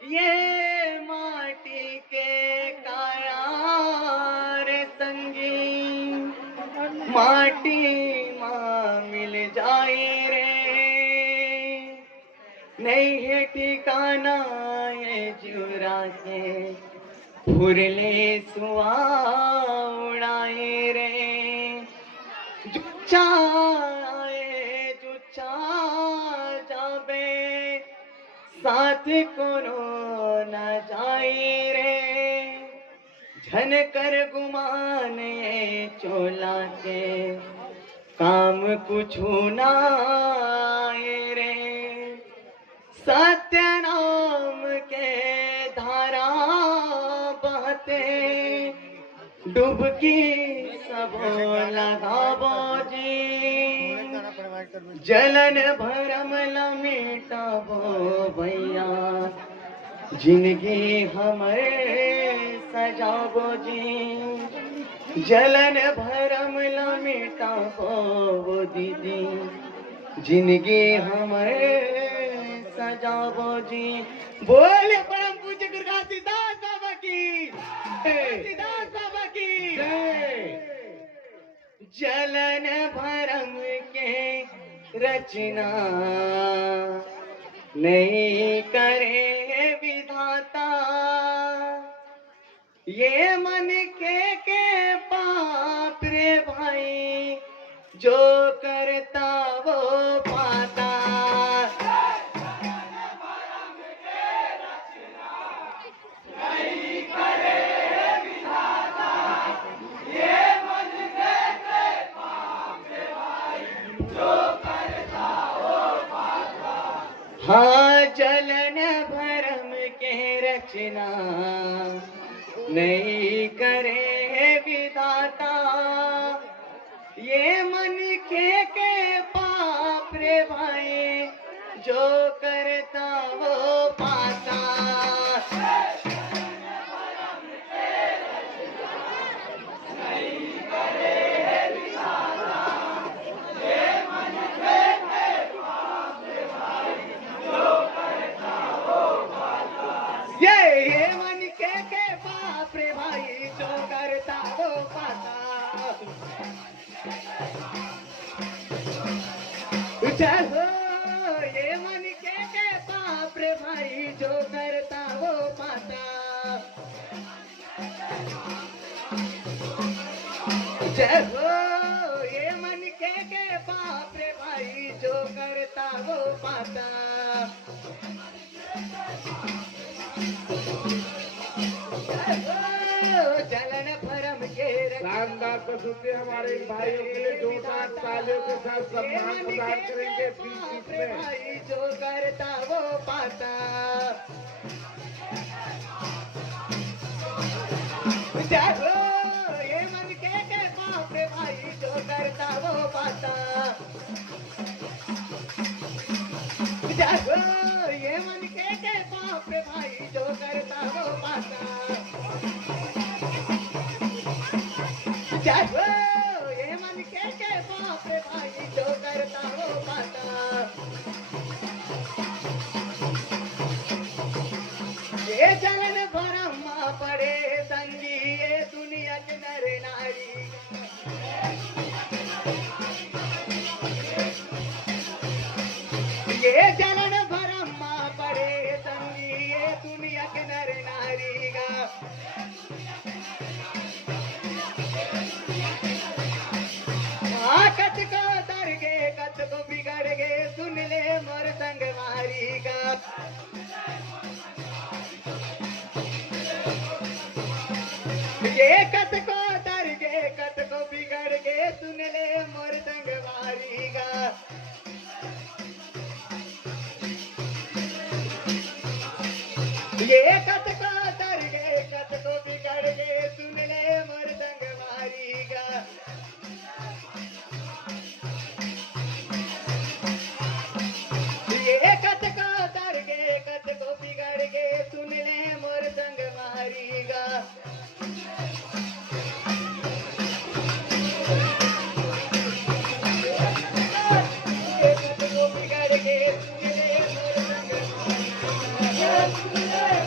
ये माटी के काया रे संगी, माटी माँ मिल जाए रे। नहीं है ठिकाना ये जुरा के, फुरले सुआ उड़ाए रे। जुच्चा आए जुच्चा जाबे, साथ कोनो न जाए रे। झन कर गुमाने चोला के, काम कुछ ना आए रे। सत्य नाम के धारा बहते, डुबकी सबो लगाबो जी। जलन भरम लमेटाबो भैया, जिंदगी हमें सजाबो जी। जलन भरम लमेटाबो दीदी, जिंदगी हमें सजाबो जी। बोले परम पूज्य गुरु घासीदास बाबा की, घासीदास बाबा की जलन भरम के रचना नहीं करे विधाता। ये मन के पाप रे भाई, जो करता वो पाता। हाँ जलन भरम के रचना नहीं करे विधाता। ये मन के पाप रे भाई, जो करता वो पाता। ये मन के बाप रे भाई, जो करता वो पाता। चलो ये मन के बाप रे भाई, जो करता वो पाता। चलो ये मन के बाप रे भाई, जो करता वो पाता। जलन भरम के शानदार प्रस्तुति हमारे इन भाइयों के लिए जोरदार तालियों के साथ सम्मान प्रदान करेंगे। बीच में भाई जो करता वो पाता। चलो ये मन के बाप रे भाई, जो करता वो पाता। चलो ये मन के बाप रे भाई, जो करता वो पाता। चलो ये मन के बाप रे भाई, जो करता वो पाता। ये जलन भरम पड़े संगी, ये दुनिया के नर नारी। ये जलन भरम पड़े संगी, ये दुनिया के नर नारी का। कत को तर गे, कत को बिगड़ गे, सुन ले मोर संग मारी का। ये कत को तर गे, कत को बिगड़ गे, सुन ले मोर संग मारी का। ये कत को तर गे, कत को बिगड़ गे, सुन ले मोर संग मारी का। ये कत को तर गे, कत को बिगड़ गे, सुन ले मोर संग मारी का। ये कत को बिगड़ गे, सुन ले मोर संग मारी का।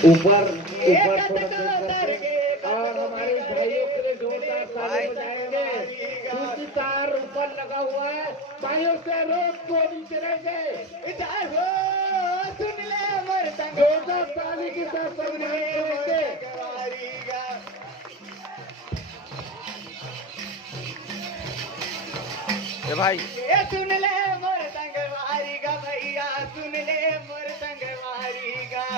ऊपर ऊपर एकत थोड़ा को देख दर करके। गे और हमारे भाइयों के लिए जोरदार ताली बजाएंगे। क्योंकि तार ऊपर लगा हुआ है, भाइयों से रोक को नीचे रहेंगे। जय हो सुन ले मोर संग जोरदार ताली के साथ सम्मान करेंगे। संगवारी गा भाई ये सुन ले मोर संगवारी गा भैया सुन ले मोर संगवारी गा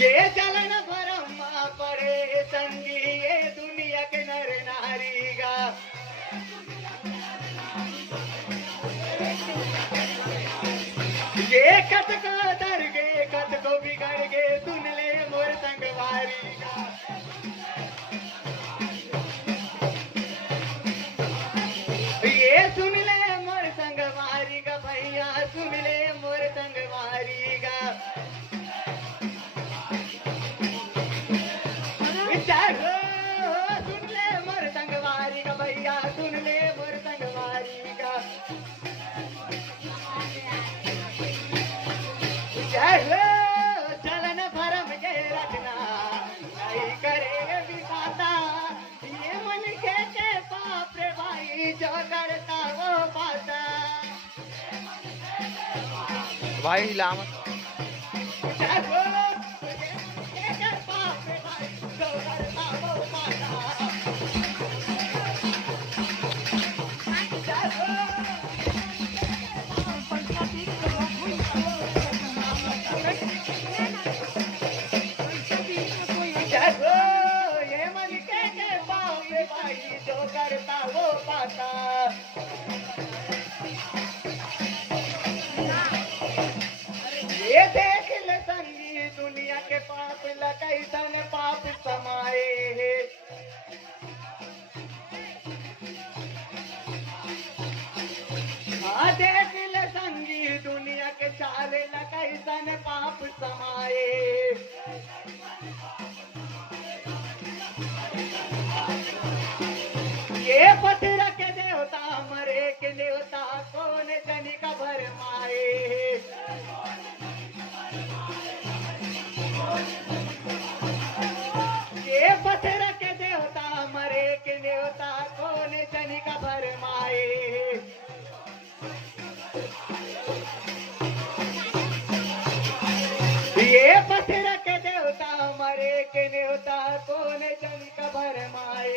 ये चलन ब्रह्मा परे संगी ये दुनिया के नर नारी गा ये कत को दर गे कत को बिगड़ गे सुन ले मोर संगवारी गा ये सुन ले मोर संगवारी गा भैया सुन ले मोर संगवारी गा जागो सुन ले मोर संगवारी गा भैया सुन ले मोर संगवारी गा जागो चलन भरम के रखना नहीं करे विधाता ये मन के पाप रे भाई जो करता वो पाता भाई हिला मत। जागो ये पाप रे भाई जो करता वो पाता जागो जागो ये मन के पाप रे भाई जो करता वो पाता ये देख ले संगी दुनिया के पाप कैसन पाप समाए हाँ देख ले संगी दुनिया के चाल कैसन पाप समाए ये पत्थर के देवता मरे के देवता कौन जनी का भर माए ये पत्थर के देवता मरे के देवता कौन जनी का भर माए ये पत्थर के देवता मरे के देवता कौन जनी का भर माए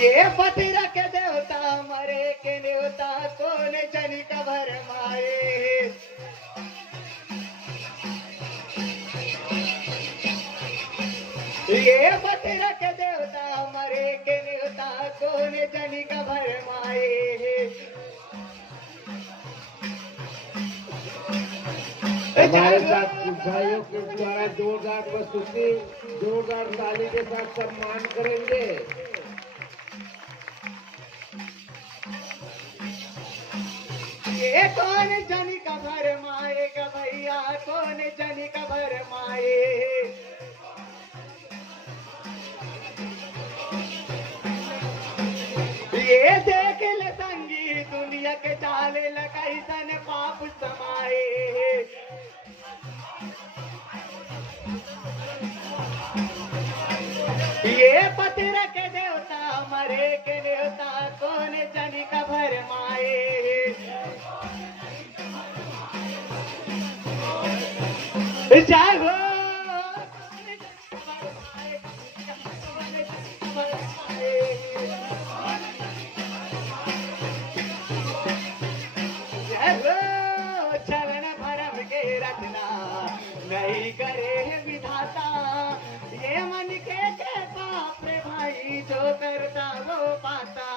ये पत्थर के देवता मरे के देवता कौन जनी का भर माए ये पत्थर के देवता मरे के देवता कौन जनी का भर माए हमारे साथ भाइयों के द्वारा जोरदार प्रस्तुति जोरदार ताली के साथ सम्मान करेंगे। ये कौन जनी का भर माएगा भैया कौन जनी का भर माए ये देख ले संगी दुनिया के चाले कैसन पाप समाए ये पत्थर के देवता मरे के देवता कौन जनी का भर माए जागो चरण भरम के रखना नहीं करे विधाता ये मन के पाप रे भाई जो करता वो पाता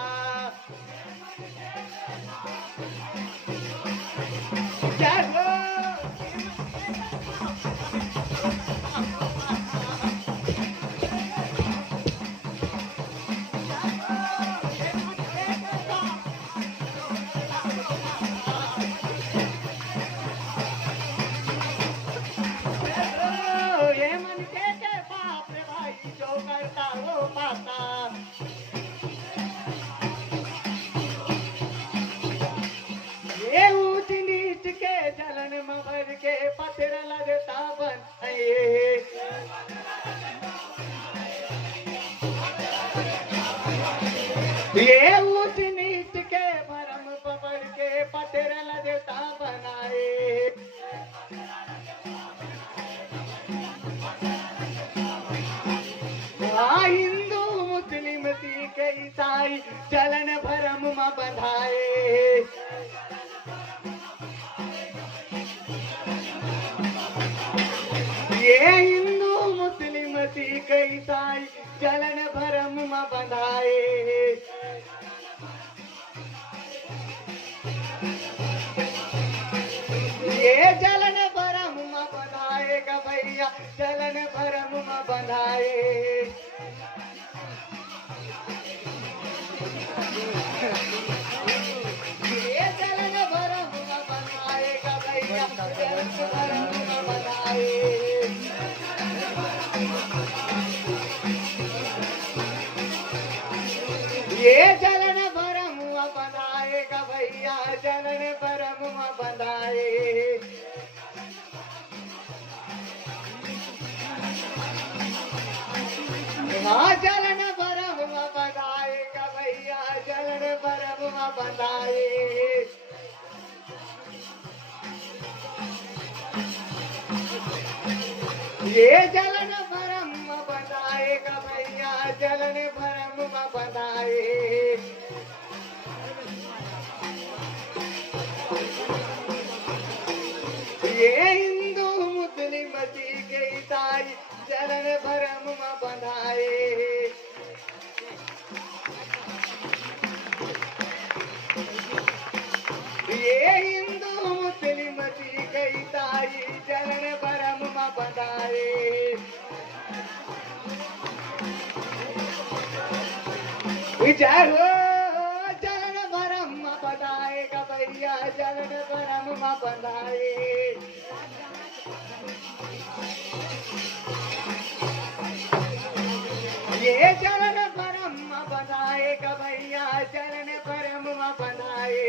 जागो ये मन के पाप रे भाई जो करता वो पाता हाँ हिंदू मुस्लिम सिख ईसाई चलन भरम में बंधाए। ये हिंदू मुस्लिम सिख ईसाई चलन भरम में बंधाए। ये चलन भरम में बंधाएगा भैया, चलन भरम में बंधाए। ये चलन भरम में बंधाएगा भैया, चलन भरम में बंधाए। ये चलन भरम में बंधाएगा भैया, चलन भरम में बंधाए। हाँ चलन भरम में बंधाएगा भैया, चलन भरम में बंधाए। ये चलन भरम में बंधाएगा भैया, चलन भरम में बंधाए। ये हिंदू मुस्लिम सिख ईसाई चलन भरम में बंधाए। ये हिंदू मुस्लिम सिख ईसाई चलन भरम में बंधाए। जय हो चलन भरम में बंधाएगा भैया, चलन भरम में बंधाए। ये चलन भरम में बंधाएगा भैया, चलन भरम में बंधाए।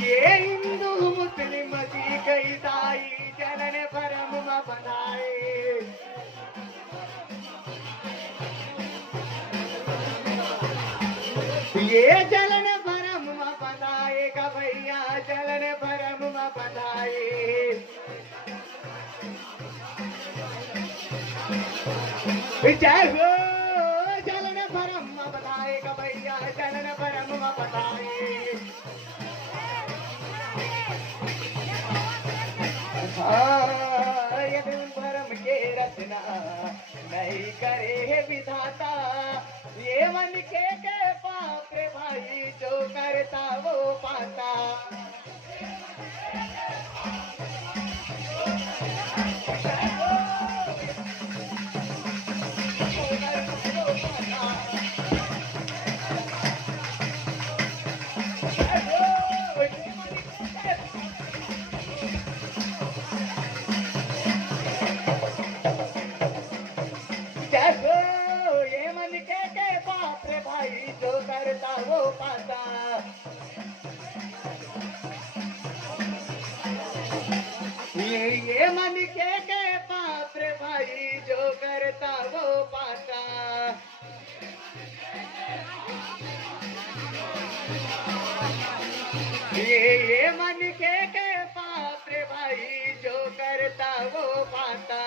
ये हिंदू मुस्लिम सिख ईसाई चलन भरम में बंधाए। ये चलन भरम में बंधाएगा भैया, चलन भरम में बंधाए। जय हो चलन भरम में बंधाएगा भैया, चलन भरम में बंधाए। हाँ ये दिल भरम के रचना नहीं करे विधाता, ये मन के पाप रे भाई, जो करता वो पाता। ये मन के पाप रे भाई, जो करता वो पाता। ये मन के पाप रे भाई, जो करता वो पाता। ये मन के पाप रे भाई, जो करता वो पाता।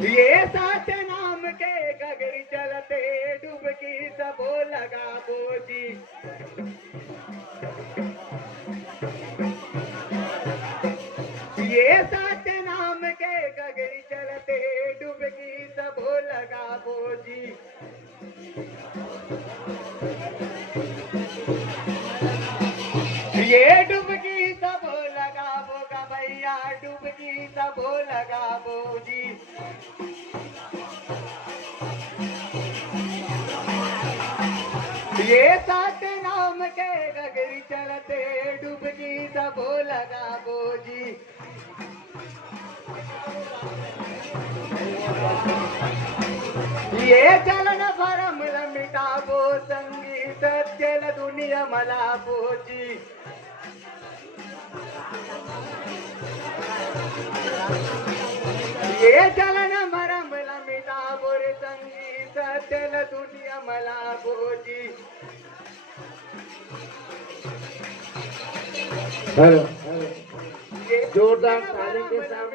ये साथ नाम के गगरी चलते, डुबकी सबो लगा बोझी। ये साथ नाम के गगरी चलते, डुबकी सबो लगा बोझी। ये डुबकी सबो लगा बोगा भैया, डुबकी सबो लगा बोझी। ये साथ नाम के गगरी चलते, डुबकी सबो लगा बोझी। ये चलन भरम मिटाबो, संगीत चल दुनिया मला बोझी। ये चलन भरम मिटाबो रे, संगीत चल दुनिया मला बोझी। हेलो जोरदार ताली के साथ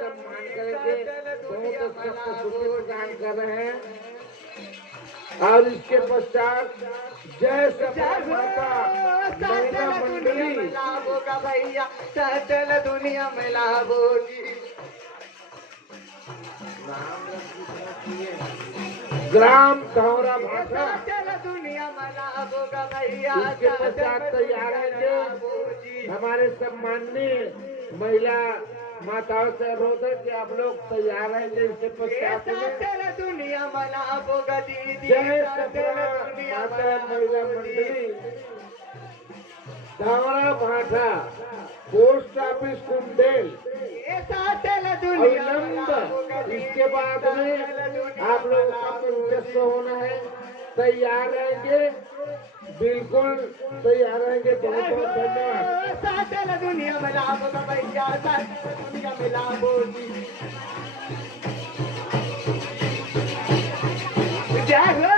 सम्मान करेंगे। बहुत अच्छा प्रस्तुति प्रदान कर रहे हैं। और इसके पश्चात जय सफा माता महिला मंडली होगा भैया, चल दुनिया में लाभोगी। ग्राम धौरा भाषा चल दुनिया में लाभोगा भैया, इसके पश्चात तैयार है जो हमारे सम्माननीय महिला माताओं से अनुरोध है कि आप लोग तैयार रहेंगे। इसके पश्चात चल दुनिया में लाभोगा दीदी, जय सफा माता महिला मंडली धौरा भाषा पोस्ट ऑफिस कुंडेल चल दुनिया में अविलंब। इसके बाद में आप लोगों का दिलचस्प होना है। तैयार रहेंगे, बिल्कुल तैयार रहेंगे। बहुत बहुत धन्यवाद। चल दुनिया में लाभोगा भैया, चल दुनिया में लाभोगी। जय हो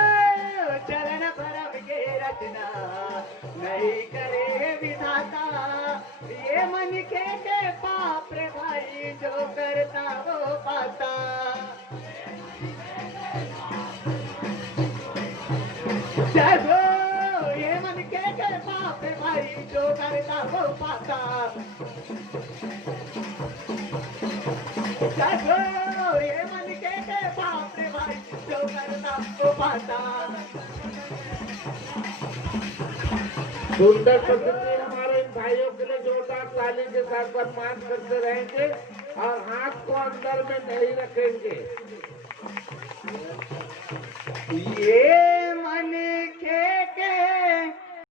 चरण परम के रचना नहीं करे विधाता, ये मन के पाप रे भाई जो करता वो पाता। जय हो ये मन के पाप रे भाई जो करता वो पाता। जय हो ये मन के पाप रे भाई जो करता वो पाता। सुंदर प्रस्तुति हमारे इन भाइयों के लिए जोरदार ताली के साथ सम्मान करते रहेंगे और हाथ को अंदर में नहीं रखेंगे। ये